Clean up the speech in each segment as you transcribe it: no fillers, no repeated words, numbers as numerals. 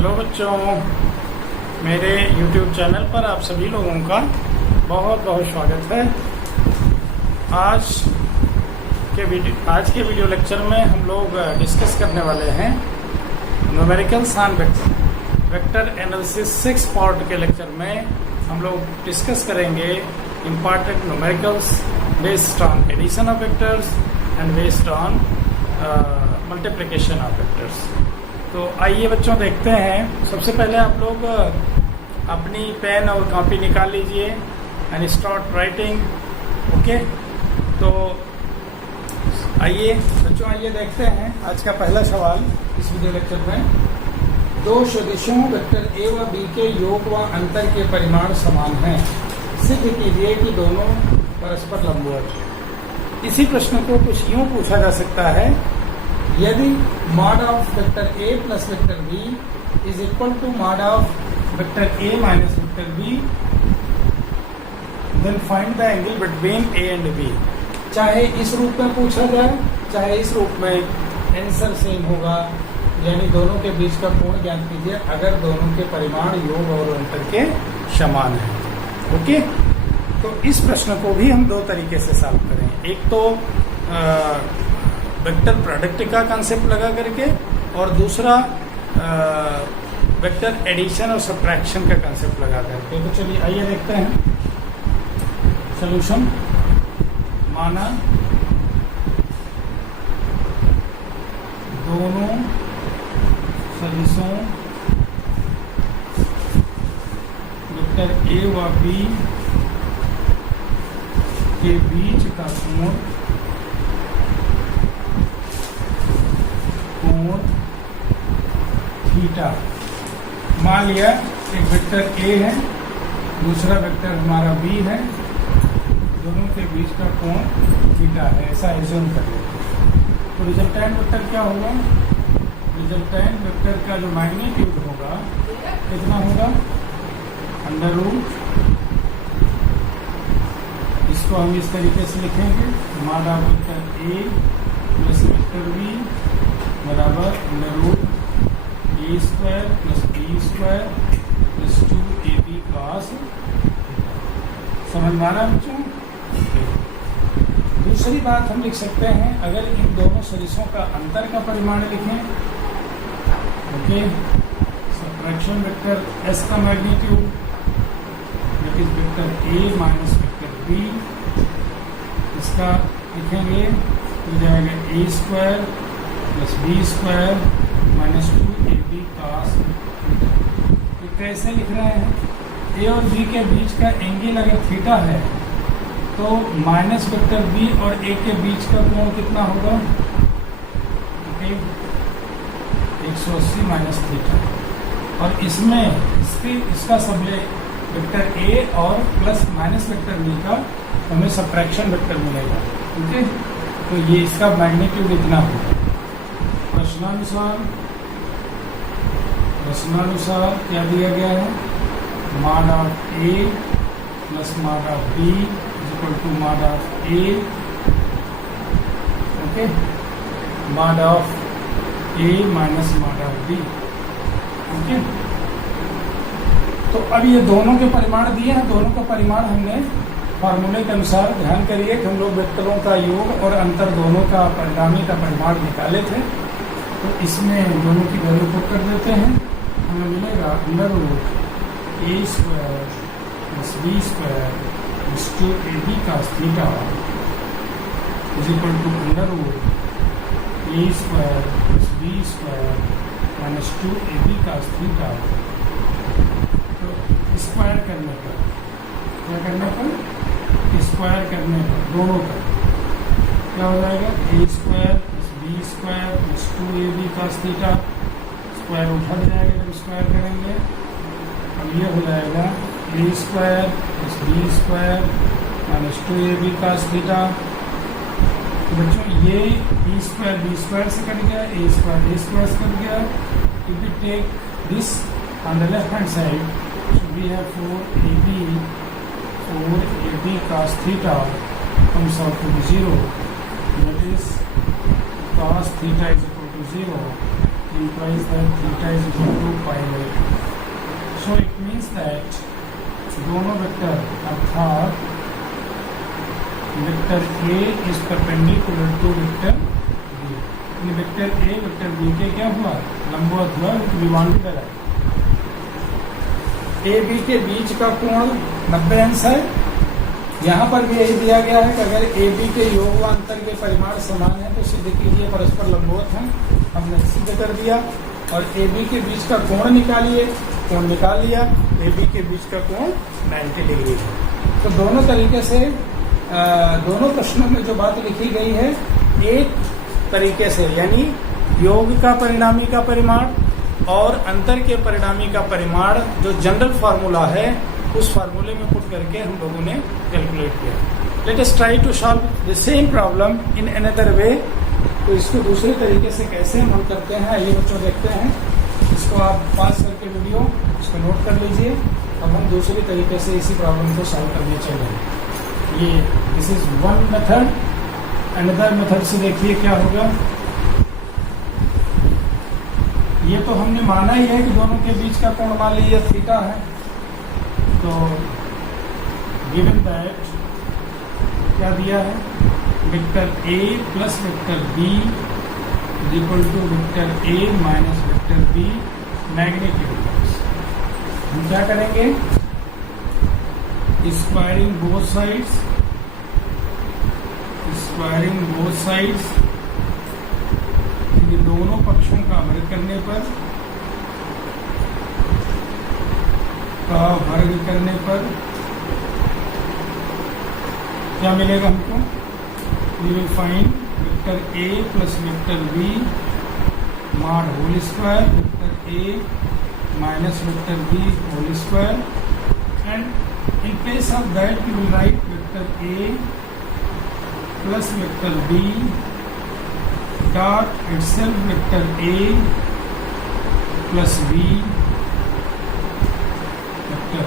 Hello बच्चों, मेरे YouTube channel पर आप सभी लोगों का बहुत बहुत स्वागत है। आज के वीडियो लेक्चर में हम लोग डिस्कस करने वाले हैं numericals and vector analysis 6 part के लेक्चर में हम लोग डिस्कस करेंगे important numericals based on addition of vectors and based on multiplication of vectors. तो आइए बच्चों देखते हैं। सबसे पहले आप लोग अपनी पेन और कॉपी निकाल लीजिए एंड स्टार्ट राइटिंग। ओके, तो आइए बच्चों, आइए देखते हैं आज का पहला सवाल इस वीडियो लेक्चर में। दो सदिशों वेक्टर ए व बी के योग व अंतर के परिमाण समान हैं, सिद्ध कीजिए कि दोनों परस्पर लंबवत हैं। इसी प्रश्न को कुछ यूँ पूछा जा सकता है, यदि mod of vector A plus vector B is equal to mod of vector A minus vector b, then find the angle between a and b. चाहे इस रूप में पूछा जाए चाहे इस रूप में, आंसर सेम होगा, यानी दोनों के बीच का कोण ज्ञात कीजिए अगर दोनों के परिमाण योग और अंतर के समान है। ओके, तो इस प्रश्न को भी हम दो तरीके से सॉल्व करें। एक तो वेक्टर प्रोडक्ट का कंसेप्ट लगा करके, और दूसरा वेक्टर एडिशन और सब्ट्रैक्शन का कंसेप्ट लगा करके। तो चलिए आइए देखते हैं सॉल्यूशन। माना दोनों सदिशों वेक्टर ए व बी के बीच का कोण थीटा। मान लिया एक वेक्टर ए है, दूसरा वेक्टर हमारा बी है, दोनों के बीच का कोण थीटा है, ऐसा एज्यूम कर लेते। तो रिजल्टेंट वेक्टर क्या होगा? रिजल्टेंट वेक्टर का जो मैग्नीट्यूड होगा कितना होगा? अंडर रूट, इसको हम इस तरीके से लिखेंगे, mod of vector A plus vector B बराबर अंडर रूट ए square plus B square plus 2ab cos। समझ में आ रहा है बच्चों? दूसरी बात हम लिख सकते हैं, अगर इन दोनों सदिशों का अंतर का परिमाण लिखें, ओके, सब्ट्रैक्शन वेक्टर एस का magnitude that is vector A minus vector B, इसका लिखेंगे हो जाएगा A square plus B square minus 2ab cos। ये कैसे लिख रहे हैं? ए और बी के बीच का एंगल अगर थीटा है तो माइनस वेक्टर बी और ए के बीच का कोण कितना होगा? Okay, 180 minus theta. और इसमें इसका सबले वेक्टर ए और प्लस माइनस वेक्टर बी का हमें सब्ट्रैक्शन वेक्टर मिलेगा। ओके, तो ये इसका मैग्नीट्यूड इतना होगा। प्रश्नानुसार क्या दिया गया है? Mod of a plus mod of b is equal to mod of a, okay, mod of a minus mod of b. Okay, तो अब ये दोनों के परिमाण दिए हैं, दोनों का परिमाण हमने फार्मूले के अनुसार, ध्यान करिए कि हम लोग वेक्टरों का योग और अंतर दोनों का परिणामी का परिमाण निकाले थे। तो इसमें दोनों की वैल्यू पुट कर देते हैं, हमें मिलेगा under root A square plus B square plus 2ab cos theta is equal to under root A square plus B square minus 2ab cos theta. तो स्क्वायर करने पर, क्या करने पर? स्क्वायर करने पर दोनों का क्या हो जाएगा? A square plus B square plus 2ab cos theta, square उठा जाएगा जब स्क्वायर करेंगे। अब ये हो जाएगा A square plus B square minus 2ab cos theta. तो बच्चों ये बी स्क्वायर से कट गया, ए स्क्वायर से कट गया। If we take this on the left hand side, so we have 4ab cos theta comes out to be 0, that is cos theta is equal to 0, implies that theta is equal to pi by 2. So it means that दोनों vector अर्थात vector A is perpendicular to vector B. यानी vector A vector B के क्या हुआ, लंबवत हुआ, विवांत करा। A B के बीच का कोण 90 अंश है। यहाँ पर भी यही दिया गया है कि अगर ए बी के योग व अंतर के परिमाण समान है तो सिद्ध कीजिए परस्पर लंबवत हैं। हमने सिद्ध कर दिया। और ए बी के बीच का कोण निकालिए, कोण निकाल लिया। ए बी के बीच का कोण 90 डिग्री है। तो दोनों तरीके से दोनों प्रश्नों में जो बात लिखी गई है एक तरीके से, यानी योग का परिणामी का परिमाण और अंतर के परिणामी का परिमाण जो जनरल फार्मूला है उस फार्मूले में पुट करके हम लोगों ने कैलकुलेट किया। Let us try to solve the same problem in another way. तो इसको दूसरे तरीके से कैसे हम करते हैं ये बच्चों देखते हैं। इसको आप पास करके वीडियो इसको नोट कर लीजिए। अब हम दूसरे तरीके से इसी प्रॉब्लम को सॉल्व करने चलेंगे। ये this is one method. Another method से देखिए क्या होगा। ये तो हमने माना ही है कि दोनों के बीच का कोण मान लीजिए थीटा है। तो गिवन दैट क्या दिया है, vector A plus vector B is equal to vector A minus vector B magnitude. हम क्या करेंगे, squaring both sides, squaring both sides, दोनों पक्षों का वर्ग करने पर, का वर्ग करने पर क्या मिलेगा हमको, we will find vector A plus vector B mod whole square vector A minus vector B whole square. And in place of that you will write vector A plus vector B dot itself vector A plus B vector.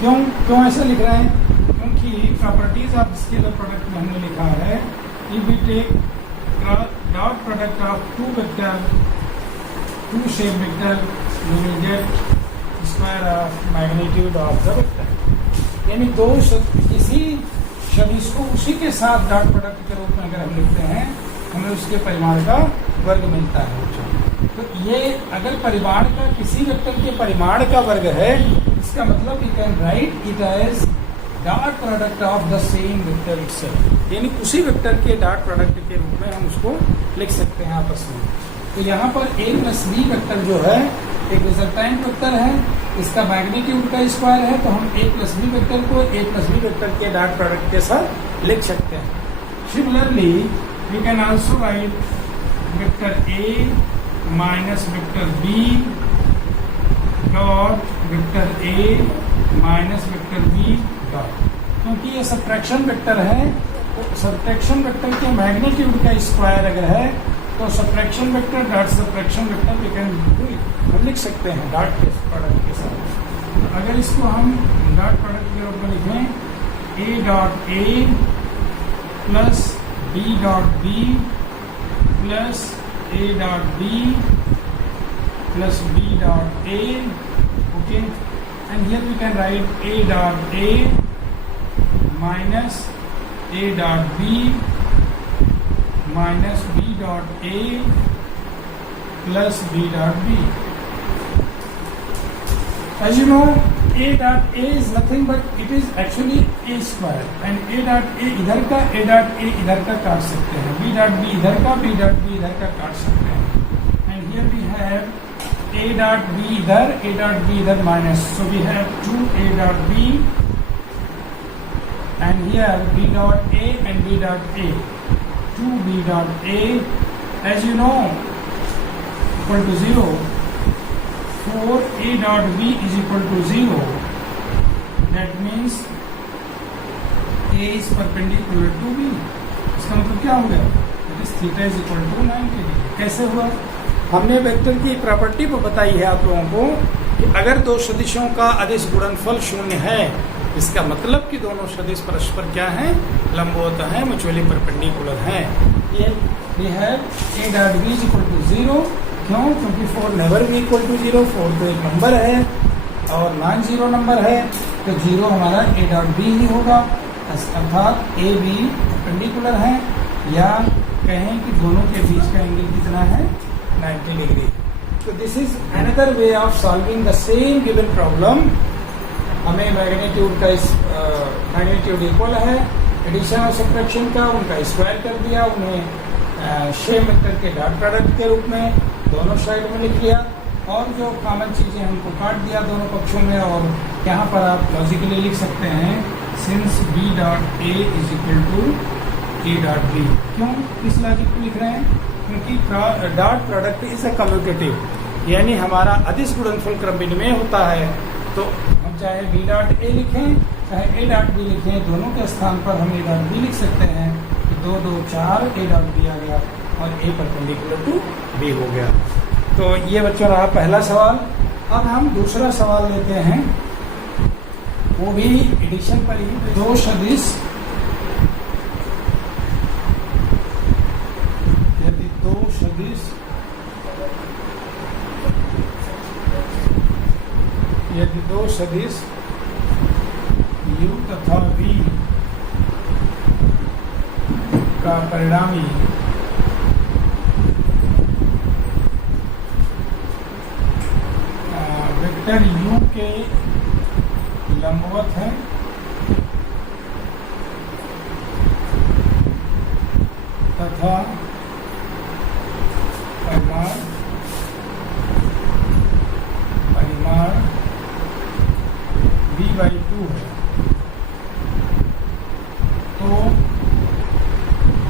क्यों ऐसा लिख रहे हैं, क्योंकि properties of scalar product में हमने लिखा है if we take dot product of two vector, two shape vector, you will get square of magnitude of the vector. यानी दो किसी सदिश को उसी के साथ डॉट प्रोडक्ट के रूप में अगर हम लिखते हैं हमें उसके परिमाण का वर्ग मिलता है। तो ये अगर परिमाण का किसी वेक्टर के परिमाण का वर्ग है इसका मतलब we can write it as dot product of the same vector itself. यानी उसी वेक्टर के डॉट प्रोडक्ट के रूप में हम उसको लिख सकते हैं आपस में। तो यहाँ पर A प्लस B वेक्टर जो है एक रिजल्टेंट वेक्टर है, इसका मैग्नीट्यूड का स्क्वायर है। तो हम A प्लस B वेक्टर को A प्लस B वेक्टर के डॉट प्रोडक्ट के साथ लिख सकते हैं। Similarly we can also write vector A minus vector B dot vector A minus vector B dot. क्योंकि ये सब्ट्रैक्शन वेक्टर है, तो सब्ट्रैक्शन वेक्टर के मैग्नीट्यूड का स्क्वायर अगर है तो subtraction vector dot subtraction vector we can do it, हम लिख सकते हैं डॉट के प्रोडक्ट के साथ। तो अगर इसको हम डॉट प्रोडक्ट के रूप में लिखें A dot A plus B dot B plus A dot B plus B dot A, okay. And here we can write A dot A minus A dot B minus B dot A plus B dot B। As you know, A dot A is nothing but it is actually A square and A dot A इधर का A dot A इधर का काट सकते हैं, B dot B इधर का B dot B इधर का काट सकते हैं। And here we have A dot B इधर, A dot B इधर minus, so we have 2A dot B and here B dot A and B dot A, 2B dot A, as you know, equal to 0. 4A dot B is equal to 0. That means A is perpendicular to B. इसका मतलब क्या हो गया? That is theta is equal to 90 degree. कैसे हुआ? हमने vector की property को बताई है आप लोगों को कि अगर दो सदिशों का अदिश गुणनफल शून्य है इसका मतलब कि दोनों सदिश परस्पर क्या हैं, लंबवत हैं, म्यूचुअली परपेंडिकुलर हैं। ये we have A dot B is equal to 0 क्यों? क्योंकि 4 नेवर भी इक्वल टू 0, 4 तो एक नंबर है और नॉन जीरो नंबर है, तो जीरो हमारा ए डॉट बी ही होगा, अर्थात ए बी परपेंडिकुलर है, या कहें कि दोनों के बीच का एंगल कितना है 90 डिग्री। तो this is another way of solving the same given problem. हमें मैग्नीट्यूड का मैग्नीट्यूड इक्वल है, एडिशन और सब्ट्रैक्शन का उनका स्क्वायर कर दिया, उन्हें शेप वेक्टर के डॉट प्रोडक्ट के रूप में दोनों साइड में लिख लिया, और जो कॉमन चीज़ें हमको काट दिया दोनों पक्षों में। और यहाँ पर आप लॉजिकली लिख सकते हैं since b dot a is equal to a dot b. क्यों इस लॉजिक को लिख रहे हैं? क्योंकि dot product is a commutative, यानी हमारा अदिश गुणनफल क्रम विनिमय होता है, तो हम चाहे बी डॉट ए लिखें चाहे ए डॉट बी लिखें, दोनों के स्थान पर हम ए डॉट बी लिख सकते हैं। 2 2 4 ए डॉट बी आ गया और ए परपेंडिकुलर टू बी हो गया। तो ये बच्चों रहा पहला सवाल। अब हम दूसरा सवाल लेते हैं, वो भी एडिशन पर ही। दो सदिश यदि दो सदिश u तथा v का परिणामी वेक्टर u के लंबवत है तथा परिमाण v/2 है, तो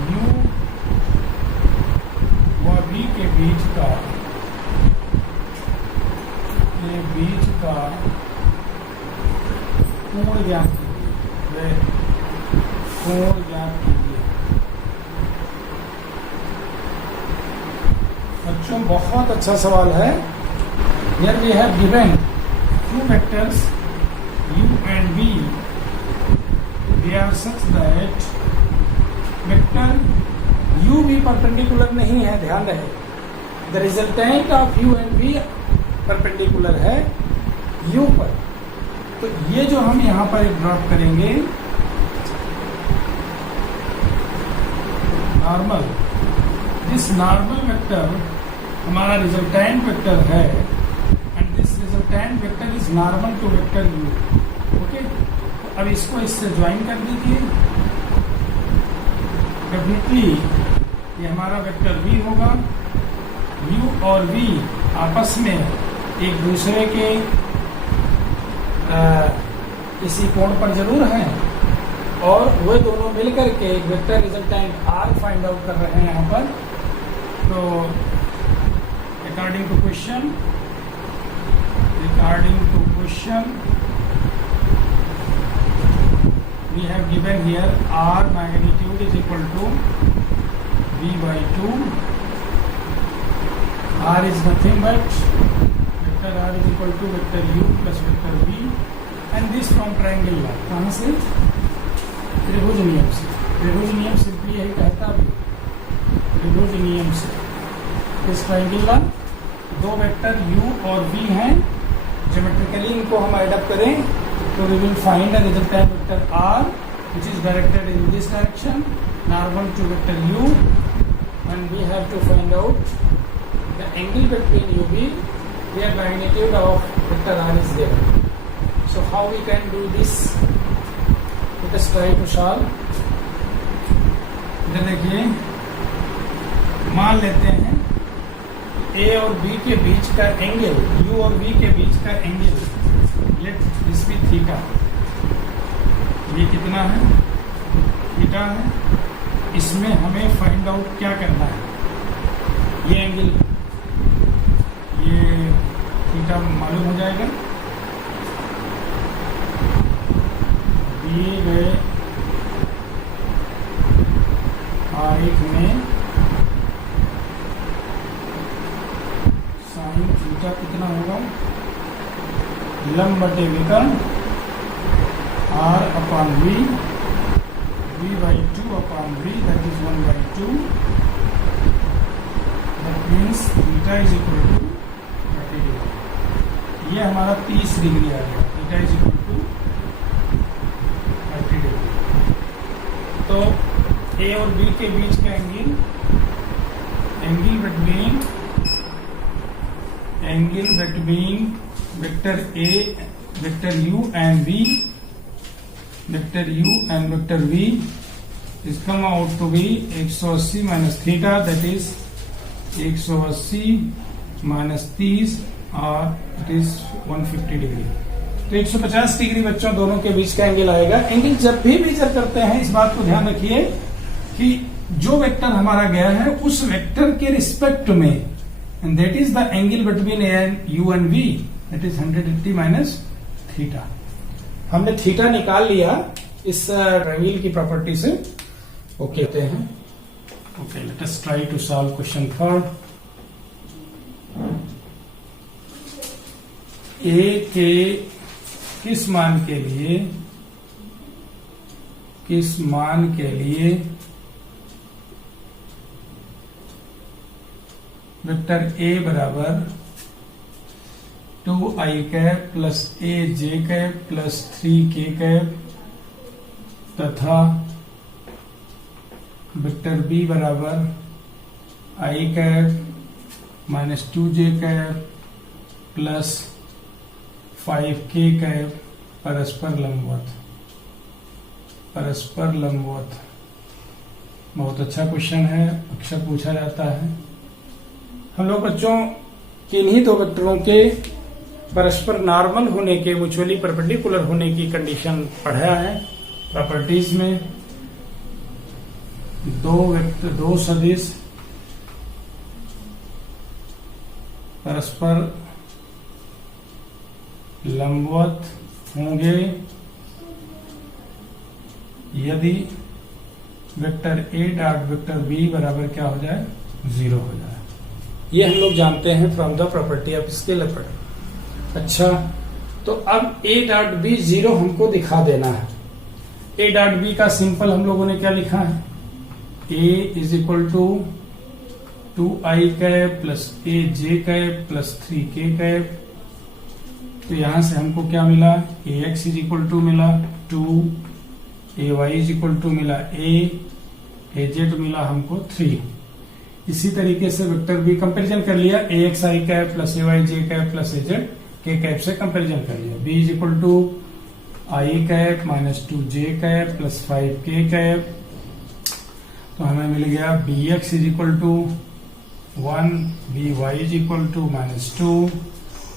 u व v के बीच का कोण ज्ञात कीजिए। कोण ज्ञात कीजिए। बच्चों बहुत अच्छा सवाल है। Here we have given two vectors u and v. They are such that vector u v perpendicular नहीं है, ध्यान रहे। The resultant of u and v perpendicular है u पर। तो ये जो हम यहाँ पर एक ड्रॉप करेंगे नॉर्मल, दिस नॉर्मल वेक्टर हमारा रिजल्टेंट वेक्टर है, and this resultant vector is normal to vector u। Okay, तो अब इसको इससे ज्वाइन कर दीजिए। डेफिनेटली ये हमारा वेक्टर v होगा। u और v आपस में एक दूसरे के किसी कोण पर जरूर हैं, और वे दोनों मिलकर के एक vector resultant r find out कर रहे हैं यहाँ पर। तो according to question we have given here r magnitude is equal to v/2. r is nothing but vector r is equal to vector u plus vector v, and this from triangle line। कहाँ से? त्रिभुज नियम से। त्रिभुज नियम simply यही कहता भी, त्रिभुज नियम से। इस ट्रायंगल लाइन दो वेक्टर u और v हैं, ज्योमेट्रिकली इनको हम ऐड अप करें तो we will find the resultant vector r which is directed in this direction, normal to vector u, and we have to find out the angle between UV where magnitude of vector r is there. So how we can do this? Let us try to solve. इधर देखिए, मान लेते हैं a और b के बीच का angle, u और v के बीच का angle, let this be theta. ये कितना है? थीटा है। इसमें हमें फाइंड आउट क्या करना है? ये एंगल, ये थीटा मालूम हो जाएगा दिए गए आरेख में। साइन थीटा कितना होगा? लंब बटे विकर्ण r upon v/2 upon v, that is 1/2 that means theta is equal to 30 degree. ये हमारा 30 डिग्री आ गया, theta is equal to 30 degree. तो ए और बी के बीच का angle between vector a, vector u and b, vector u and vector v is come out to be 180 minus theta, that is 180 minus 30 और it is 150 degree. तो 150 degree बच्चों दोनों के बीच का एंगल आएगा। एंगल जब भी मेजर करते हैं इस बात को ध्यान रखिए कि जो वेक्टर हमारा गया है उस वेक्टर के रिस्पेक्ट में, and that is the angle between u and v, that is 180 minus theta. हमने थीटा निकाल लिया इस ट्रायंगल की प्रॉपर्टी से। ओके होते हैं। Okay, let us try to solve question third. A के किस मान के लिए वेक्टर ए बराबर 2i cap plus A J cap plus 3k cap तथा वेक्टर बी बराबर i cap minus 2j cap plus 5k cap परस्पर लंबवत। बहुत अच्छा क्वेश्चन है, अक्सर पूछा जाता है। हम लोग बच्चों किन्हीं दो वेक्टरों के परस्पर नॉर्मल होने के, म्यूचुअली परपेंडिकुलर होने की कंडीशन पढ़ा है। प्रॉपर्टीज में दो सदिश परस्पर लंबवत होंगे यदि vector a dot vector B बराबर क्या हो जाए, 0 हो जाए। ये हम लोग जानते हैं from the property of scalar. अच्छा, तो अब ए डॉट बी 0 हमको दिखा देना है। ए डॉट बी का सिंपल हम लोगों ने क्या लिखा है, A is equal to 2i cap plus A J cap plus 3k cap. तो यहां से हमको क्या मिला, A X is equal to मिला 2, A Y is equal to मिला ए जेड मिला हमको 3। इसी तरीके से वेक्टर बी कंपैरिजन कर लिया, a x i cap plus a y j cap plus a z k cap से कंपैरिजन कर लिया। B is equal to i cap minus 2j cap plus 5k cap. तो हमें मिल गया b x is equal to 1, b y is equal to minus 2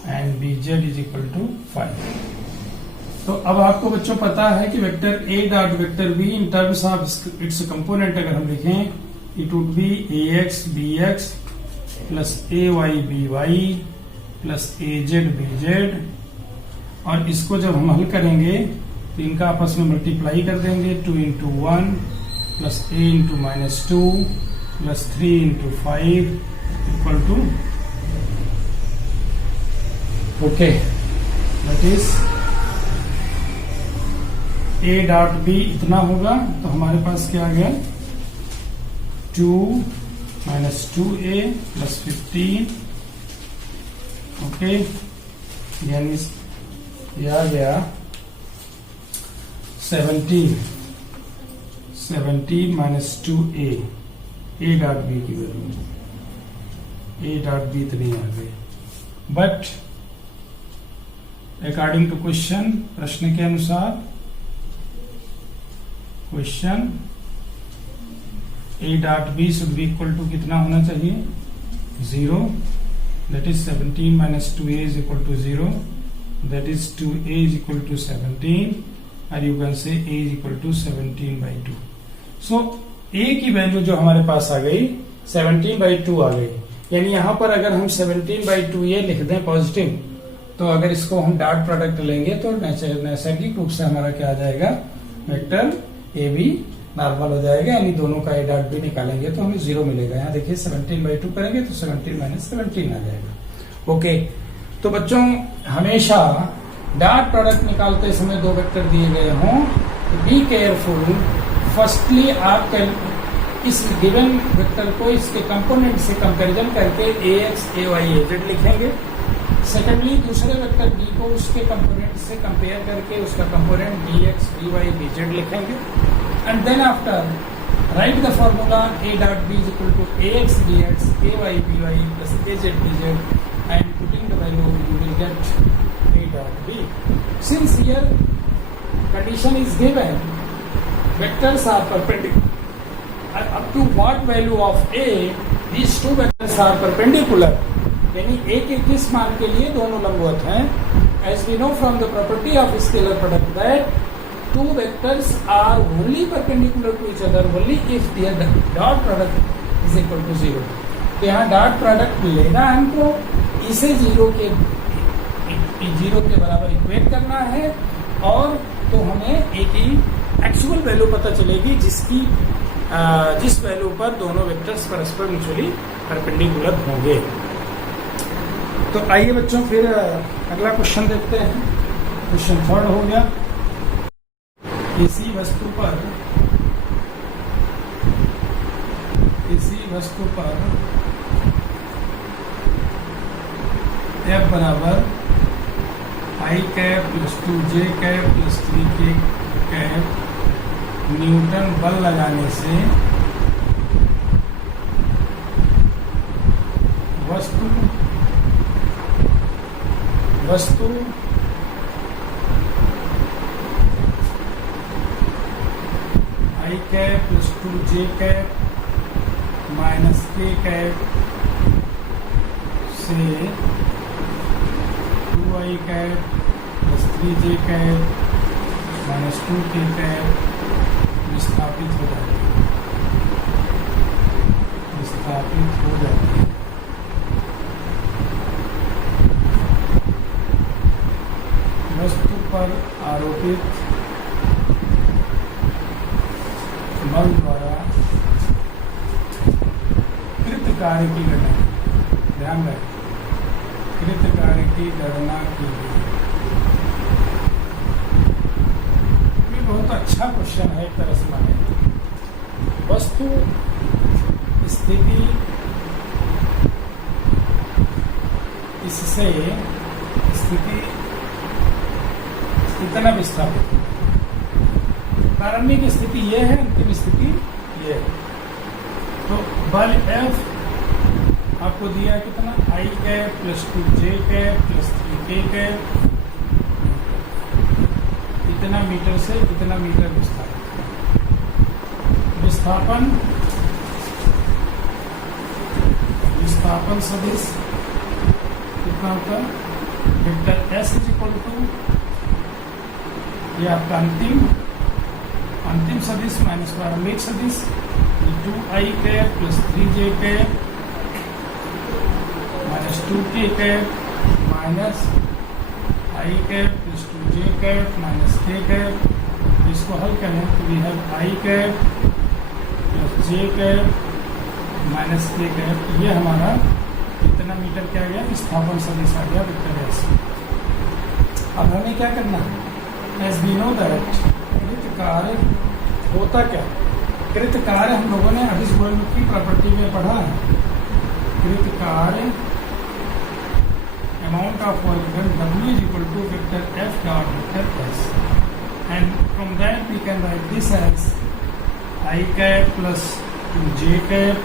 and b z is equal to 5। तो अब आपको बच्चों पता है कि vector a dot vector be in terms of its component अगर हम लिखें, it would be a x b x plus a y b y plus a z b z. और इसको जब हम हल करेंगे तो इनका आपस में मल्टीप्लाई कर देंगे, 2 into 1 plus a into minus 2 plus 3 into 5 equal to, okay, that is a dot b इतना होगा। तो हमारे पास क्या आ गया, 2 माइनस 2a प्लस 15, ओके, यानी ये आ गया 17 minus 2a, a dot b की वैल्यू, ए डॉट बी इतनी आ गई। बट अकॉर्डिंग टू क्वेश्चन, प्रश्न के अनुसार question a dot b should be equal to कितना होना चाहिए, 0, that is 17 minus 2a is equal to 0, that is 2a is equal to 17 और you can say a is equal to 17/2। So a की value जो हमारे पास आ गई 17/2 आ गई। यानी यहां पर अगर हम 17/2 ये लिख दें पॉजिटिव, तो अगर इसको हम डॉट प्रोडक्ट लेंगे तो नैसर्गिक रूप से हमारा क्या आ जाएगा, वेक्टर ए बी नॉर्मल हो जाएगा। यानी दोनों का ए डॉट बी निकालेंगे तो हमें 0 मिलेगा। यहाँ देखिए 17/2 करेंगे तो 17 माइनस 17 आ जाएगा। ओके, तो बच्चों हमेशा डॉट प्रोडक्ट निकालते समय दो वेक्टर दिए गए हों तो बी केयरफुल। फर्स्टली आप इस गिवन वेक्टर को इसके कंपोनेंट से कंपैरिजन करके ax, ay, az लिखेंगे। सेकेंडली दूसरे वेक्टर b को उसके कंपोनेंट से कंपेयर करके उसका कंपोनेंट bx, by, bz लिखेंगे। And then after write the formula a dot b is equal to ax dx, ay by plus az dz and putting the value you will get a dot b. Since here condition is given, vectors are perpendicular. Up to what value of a, these two vectors are perpendicular. यानी a के किस मान के लिए दोनों लंबवत हैं। As we know from the property of scalar product that two vectors are only perpendicular to each other only if their dot product is equal to 0. तो यहाँ डॉट प्रोडक्ट लेना है हमको, इसे जीरो के बराबर इक्वेट करना है और तो हमें एक ही एक्चुअल वैल्यू पता चलेगी जिस वैल्यू पर दोनों वेक्टर्स परस्पर म्यूचुअली परपेंडिकुलर होंगे। तो आइए बच्चों फिर अगला क्वेश्चन देखते हैं। क्वेश्चन 3 हो गया। किसी वस्तु पर F बराबर I cap plus 2j cap plus 3k cap Newton बल लगाने से वस्तु I cap plus 2j cap minus k cap से 2i cap plus 3j cap minus 2k cap विस्थापित हो जाती है। वस्तु पर आरोपित बल द्वारा कृत कार्य की गणना, ध्यान रखें, कृत कार्य की गणना की गई। ये बहुत अच्छा क्वेश्चन है एक तरह से माने। वस्तु स्थिति इससे स्थिति कितना विस्थापित, प्रारंभिक स्थिति ये है, अंतिम स्थिति ये है। तो बल F आपको दिया कितना, I cap plus 2j cap plus 3k cap, इतना मीटर से इतना मीटर विस्थापन सदिश कितना होता है, vector S is equal to ये आपका अंतिम सदिश माइनस प्रारंभिक सदिश 2i cap plus 3j cap minus 2k cap minus i cap plus 2j cap minus k cap. इसको हल करें तो we have i cap plus j cap minus k cap. ये हमारा कितना मीटर क्या गया, विस्थापन सदिश आ गया वेक्टर S। अब हमें क्या करना है, एज वी नो दैट कृत कार्य होता क्या, कृत कार्य हम लोगों ने अभी गोल्ड की प्रॉपर्टी में पढ़ा है। कृत कार्य amount of work done W is equal to vector F dot vector S, and from that we can write this as I cap plus 2j cap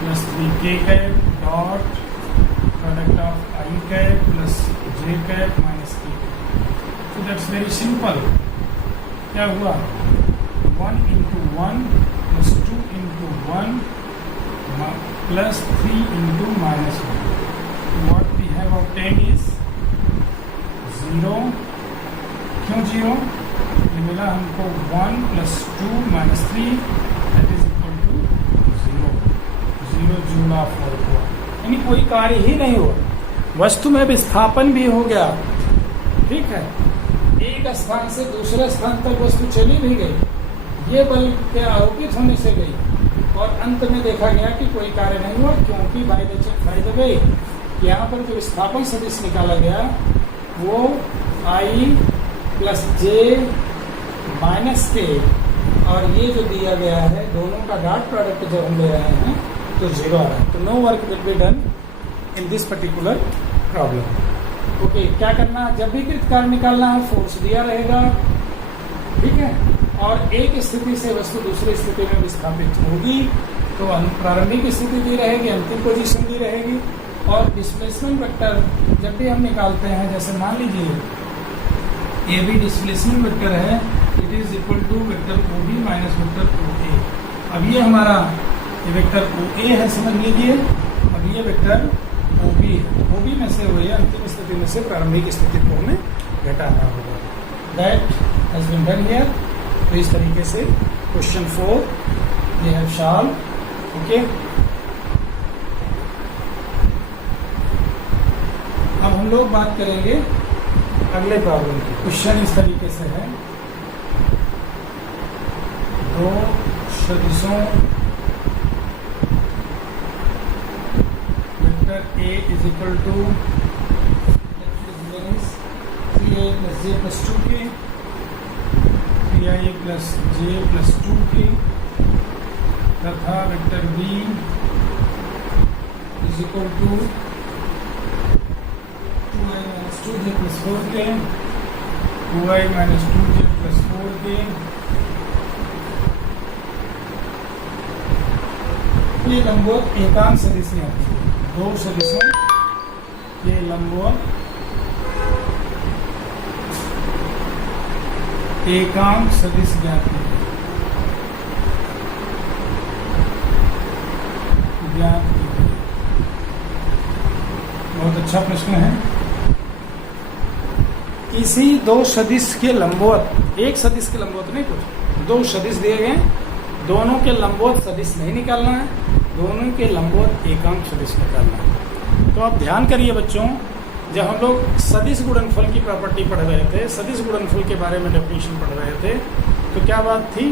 plus 3k cap dot product of I cap plus j cap minus k cap. So that's very simple. क्या हुआ, 1 into 1 plus 2 into 1 plus 3 into minus 1. What we have obtained is 0. क्यों 0? ये मिला हमको 1 plus 2 minus 3 that is equal to 0. 0 joule of work हुआ, यानी कोई कार्य ही नहीं हुआ, वस्तु में विस्थापन भी हो गया। ठीक है, एक स्थान से दूसरे स्थान तक वस्तु चली भी गई, ये बल के आरोपित होने से गई और अंत में देखा गया कि कोई कार्य नहीं हुआ, क्योंकि बाय द वे यहाँ पर जो विस्थापन सदिश निकाला गया वो I plus j minus k और ये जो दिया गया है दोनों का डॉट प्रोडक्ट जब हम ले रहे हैं तो 0 आ रहा है, तो no work will be done in this particular problem. Okay, क्या करना, जब भी कृत कार्य निकालना है फोर्स दिया रहेगा, ठीक है, और एक स्थिति से वस्तु दूसरी स्थिति में विस्थापित होगी तो प्रारंभिक स्थिति दी रहेगी, अंतिम पोजीशन दी रहेगी, और डिस्प्लेसमेंट वेक्टर जब भी हम निकालते हैं, जैसे मान लीजिए ए बी डिस्प्लेसमेंट वेक्टर है, it is equal to vector O B minus vector O A. अब ये हमारा ये वेक्टर ओ ए है, समझ लीजिए, अब ये वेक्टर ओ बी है, ओ बी में से वही अंतिम स्थिति में से प्रारंभिक स्थिति को हमें घटाना होगा। That has been done here. तो इस तरीके से question 4 we have solve. Okay, अब हम लोग बात करेंगे अगले प्रॉब्लम की। क्वेश्चन इस तरीके से है, दो सदिशों vector A is equal to 3i plus J plus 2k, 3i plus J plus 2k तथा vector B is equal to 2i minus 2j plus 4k, 2i minus 2j plus 4k। ये लंबवत एकांक सदिश हैं, दो सदिशों के लंबवत एकांक सदिश ज्ञात है, बहुत अच्छा प्रश्न है। किसी दो सदिश के लंबवत, एक सदिश के लंबवत नहीं, कुछ दो सदिश दिए गए, दोनों के लंबवत सदिश नहीं निकालना है, दोनों के लंबवत एकांक सदिश निकालना है। तो आप ध्यान करिए बच्चों, जब हम लोग सदिश गुणनफल की प्रॉपर्टी पढ़ रहे थे, सदिश गुणनफल के बारे में डेफिनेशन पढ़ रहे थे, तो क्या बात थी,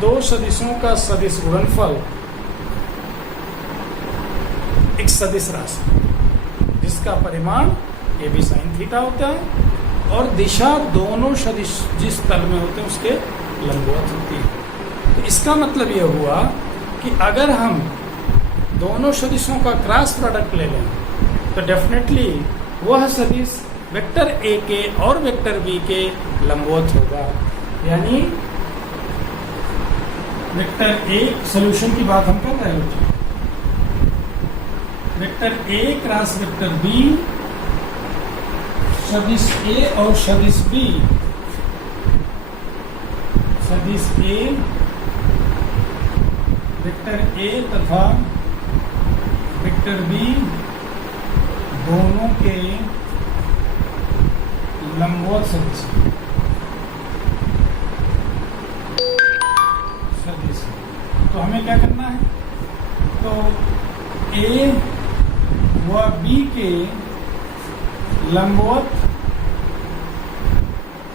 दो सदिशों का सदिश गुणनफल एक सदिश राशि जिसका परिमाण ए बी साइन थीटा होता है और दिशा दोनों सदिश जिस तल में होते हैं उसके लंबवत होती है। तो इसका मतलब यह हुआ कि अगर हम दोनों सदिशों का क्रॉस प्रोडक्ट ले लें तो डेफिनेटली वह सदिश वेक्टर ए के और वेक्टर बी के लंबवत होगा। यानी वेक्टर ए सॉल्यूशन की बात हम कर रहे हैं, वेक्टर ए क्रॉस वेक्टर बी, सदिश ए और सदिश बी, सदिश ए, वेक्टर ए तथा वेक्टर बी दोनों के लंबवत सदिश तो हमें क्या करना है, तो ए व बी के लंबवत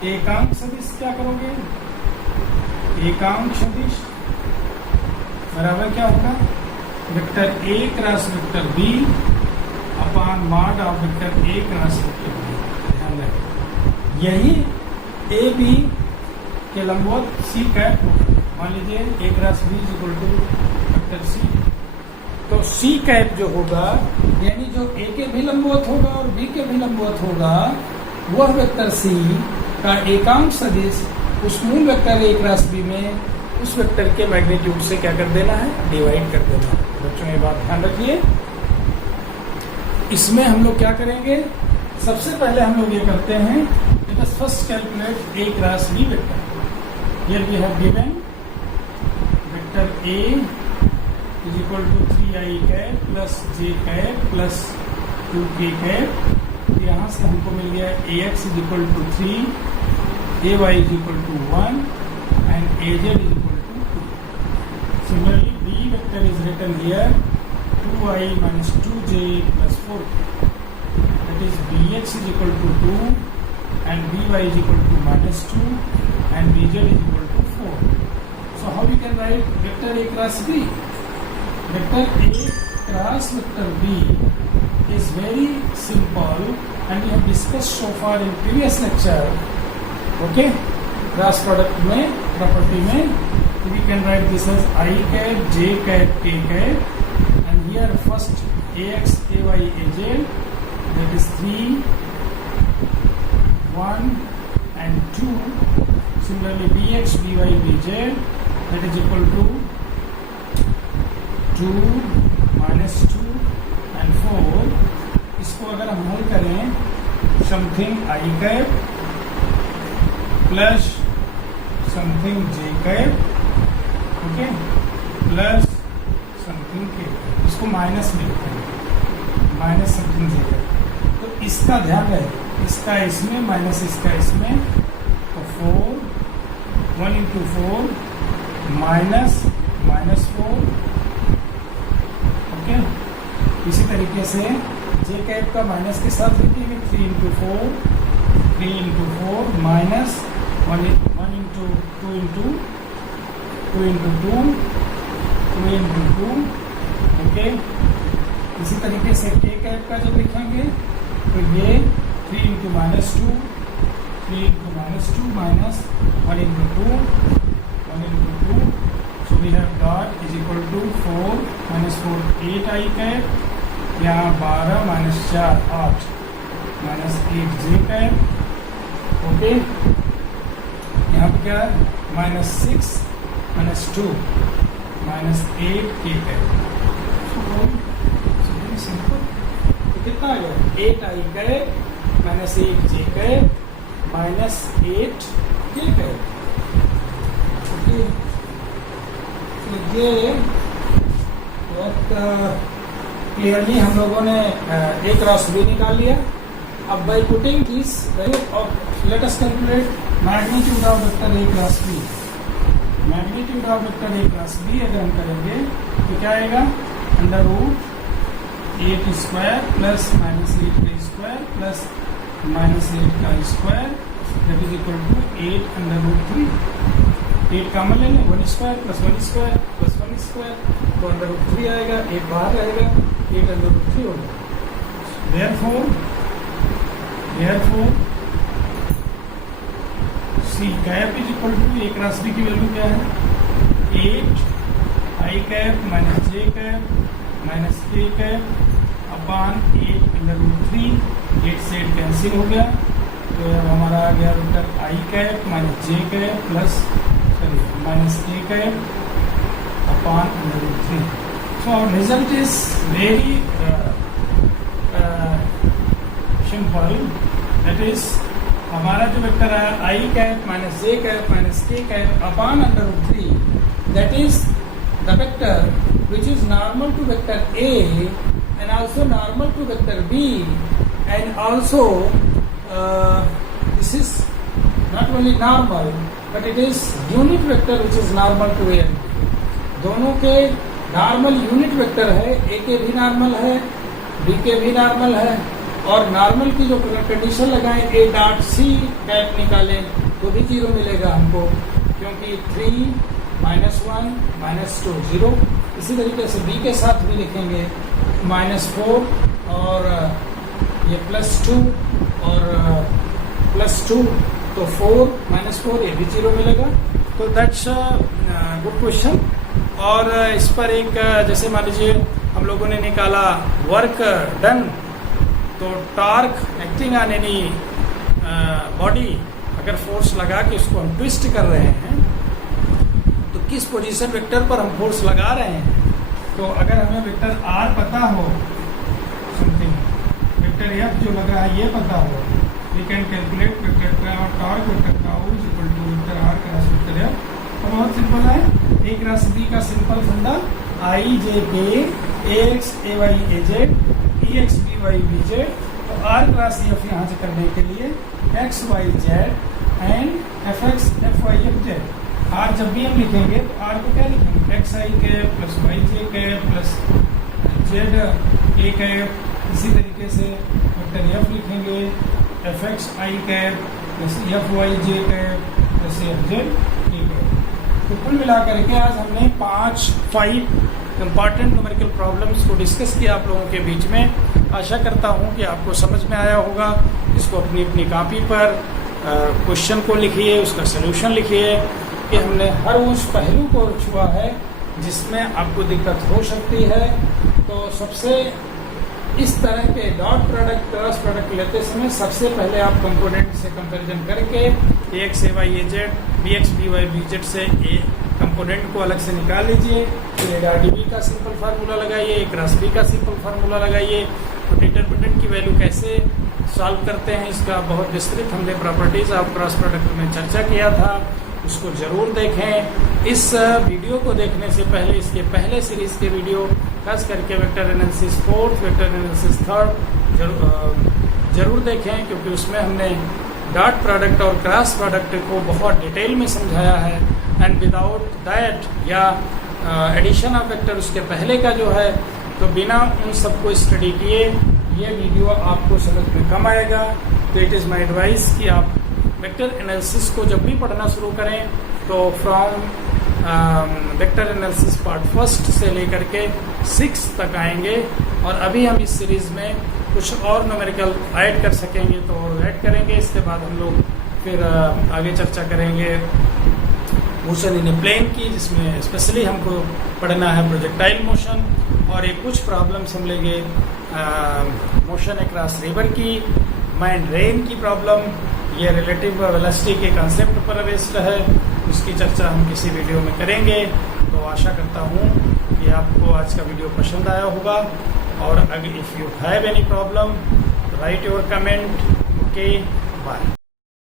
एकांक सदिश क्या करोगे, एकांक सदिश बराबर क्या होगा, vector A cross vector B upon mod of vector A cross vector B. ध्यान रखें, यही ए बी के लंबवत सी कैप होगा। मान लीजिए A cross B is equal to vector C, तो सी कैप जो होगा यानी जो ए के भी लंबवत होगा और बी के भी लंबवत होगा, वह वेक्टर सी का एकांक सदिश उस मूल वेक्टर ए क्रॉस बी में उस वेक्टर के मैग्नीट्यूड से क्या कर देना है, डिवाइड कर देना है। बच्चों ये बात ध्यान रखिए। इसमें हम लोग क्या करेंगे, सबसे पहले हम लोग ये करते हैं, let us first calculate A cross B vector. Here we have given vector A is equal to 3i cap plus J cap plus 2k cap. यहाँ से हमको मिल गया ax is equal to 3, ay is equal to 1 and az is equal to 2. Similarly, b vector is written here 2i minus 2j plus 4k. That is bx is equal to 2 and by is equal to minus 2 and bz is equal to 4. So how we can write vector a cross b? Vector a cross vector b is very simple and we have discussed so far in previous lecture. Okay, cross product में property में we can write this as I cap, J cap, K cap, and here first AX, AY, AZ, that is 3, 1 and 2. Similarly BX, BY, BZ, that is equal to 2 minus 2 and 4. इसको अगर हम हल करें something I cap plus something J cap, okay, plus something K, इसको minus में लिखते हैं, minus something J cap. तो इसका ध्यान रहे, इसका इसमें माइनस इसका इसमें, तो 4, 1 into 4 माइनस माइनस 4, ओके। इसी तरीके से J कैप का माइनस के साथ लिखेंगे 3 into 4 minus 1 into 2 into 2 into 2 into 2, okay. इसी तरीके से K कैप का जब लिखेंगे तो ये 3 into minus 2 minus 1 into 2 so we have got is equal to 4 minus 4 8 I cap, यहाँ 12 minus 4 8 minus 8 J cap, okay. यहाँ पे क्या है minus 6 minus 2 minus 8 K cap. So very simple। तो कितना आ गया 8 I cap minus 8 J cap minus 8 K cap, okay. तो ये बहुत क्लियरली हम लोगों ने एक क्रॉस बी निकाल लिया। अब by putting this value of let us calculate magnitude of vector A cross B. Magnitude of vector A cross B अगर हम करेंगे तो क्या आएगा, under root 8 square plus minus 8 का स्क्वायर प्लस माइनस 8 का square that is equal to 8 under root 3। 8 common ले लें, 1 square plus 1 square plus 1 square, तो अंडर रूट 3 आएगा, 8 बाहर रहेगा, 8 अंडर रूट 3 होगा। Therefore C cap is equal to A cross B की वैल्यू क्या है 8 I cap minus J cap minus K cap upon 8 under root 3, 8 से 8 कैंसिल हो गया, तो हमारा आ गया vector I cap minus J cap plus minus K cap upon under root 3। So our result is very simple, that is हमारा जो vector है I cap minus J cap minus K cap upon under root 3, that is the vector which is normal to vector A and also normal to vector B, and also this is not only normal but it is unit vector which is normal to A and B। दोनों के normal unit vector है, A के भी normal है, B के भी normal है, और नॉर्मल की जो कंडीशन लगाएं A डॉट C कैप निकालें तो भी 0 मिलेगा हमको, क्योंकि 3 minus 1 minus 2 0। इसी तरीके से B के साथ भी लिखेंगे -4 और ये +2 और +2, तो 4 -4 ये भी 0 मिलेगा। तो दैट्स गुड क्वेश्चन। और इस पर एक जैसे मान लीजिए हम लोगों ने निकाला वर्क डन, तो torque acting on any body, अगर फोर्स लगा के उसको हम ट्विस्ट कर रहे हैं तो किस पोजीशन वेक्टर पर हम फोर्स लगा रहे हैं। तो अगर हमें वेक्टर R पता हो, समथिंग वेक्टर F जो लगा है ये पता हो, we can calculate vector torque vector का is equal to vector R cross vector F। तो बहुत सिंपल है, A क्रॉस B का सिंपल फंडा I J K AX AY AZ EX BY BZ। तो R क्रॉस F यहाँ से करने के लिए X Y Z and FX FY FZ। R जब भी हम लिखेंगे तो R को क्या लिखेंगे XI cap plus YJ cap plus ZK cap. इसी तरीके से वेक्टर F लिखेंगे FXI cap plus FYJ cap plus FZ cap. तो कुल मिलाकर के आज हमने 5 इम्पॉर्टेंट न्यूमेरिकल प्रॉब्लम्स को डिस्कस किया आप लोगों के बीच में। आशा करता हूँ कि आपको समझ में आया होगा। इसको अपनी अपनी कॉपी पर क्वेश्चन को लिखिए, उसका सलूशन लिखिए कि हमने हर उस पहलू को छुआ है जिसमें आपको दिक्कत हो सकती है। तो सबसे इस तरह के डॉट प्रोडक्ट क्रॉस प्रोडक्ट लेते समय सबसे पहले आप कंपोनेंट से कंपैरिजन करके AX AY AZ BX BY BZ से ए कंपोनेंट को अलग से निकाल लीजिए, फिर ARDB का सिंपल फार्मूला लगाइए, क्रॉस B का सिंपल फार्मूला लगाइए। तो डिटरमिनेंट की वैल्यू कैसे सॉल्व करते हैं इसका बहुत विस्तृत हमने प्रॉपर्टीज ऑफ क्रॉस प्रोडक्ट में चर्चा किया था, उसको जरूर देखें। इस वीडियो को देखने से पहले इसके पहले सीरीज के वीडियो खास करके vector analysis 4th, vector analysis 3rd जरूर देखें, क्योंकि उसमें हमने डॉट प्रोडक्ट और क्रॉस प्रोडक्ट को बहुत डिटेल में समझाया है। एंड विदाउट दैट या एडिशन ऑफ वेक्टर उसके पहले का जो है, तो बिना उन सबको स्टडी किए ये वीडियो आपको समझ में कम आएगा। तो इट इज़ माई एडवाइस कि आप वेक्टर एनालिसिस को जब भी पढ़ना शुरू करें तो फ्रॉम वेक्टर एनालिसिस पार्ट 1 से लेकर के 6 तक आएंगे, और अभी हम इस सीरीज में कुछ और न्यूमेरिकल ऐड कर सकेंगे तो और ऐड करेंगे। इसके बाद हम लोग फिर आगे चर्चा करेंगे मोशन इन ए प्लेन की, जिसमें स्पेशली हमको पढ़ना है प्रोजेक्टाइल मोशन, और एक कुछ प्रॉब्लम्स हम लेंगे मोशन अक्रॉस रिवर की, माइंड रेन की प्रॉब्लम, ये रिलेटिव वेलोसिटी के कंसेप्ट पर बेस्ड है, उसकी चर्चा हम किसी वीडियो में करेंगे। तो आशा करता हूँ कि आपको आज का वीडियो पसंद आया होगा, और अगर if you have any problem write your comment. Okay, bye.